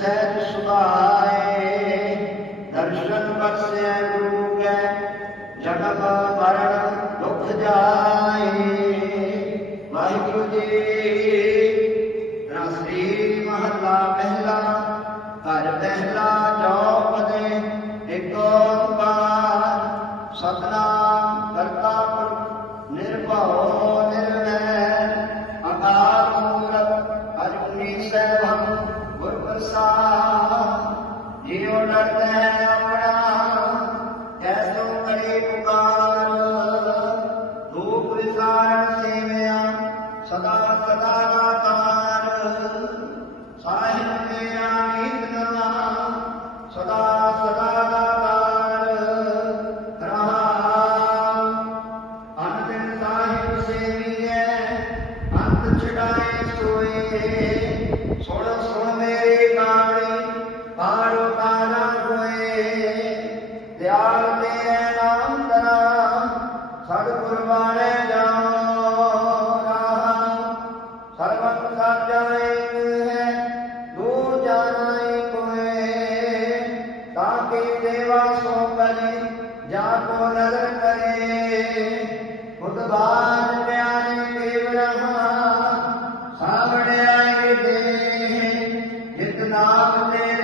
ਸਹਿਜ ਸੁਭਾਏ ਦਰਸ਼ਨ ਬਖਸ਼ਿਆ ਗੁਰੂ ਕੈ ਜਗਤ ਮਰਨ ਦੁਖ ਜਾਏ। ਪ੍ਰਸਾਦ ਜਿਉ ਡਰਦਾ ਆਪਣਾ ਐਸੋ ਕਰੇ ਪੁਕਾਰ। ਰੂਪ ਵਿਸਾਰਨ ਸੇਵਿਆ, ਸਦਾ ਸਦਾ ਦਾਤਾਰ ਸਾਹਿਬ ਮੇਰਾ ਨੀਤ ਨਵਾ ਸਦਾ ਸਦਾ ਦਾਤਾਰ ਰਹਾਮ ਅੰਤਿਮ ਸਾਹਿਬ ਸੇਵੀਐ, ਅੰਤ ਛਡਾਏ ਸੋਏ। ਸੁਣ सेवा सोपरी जा को नजर करे खुद बाज प्यारे के ब्रह्मा सामने आए दे जित नाम तेरे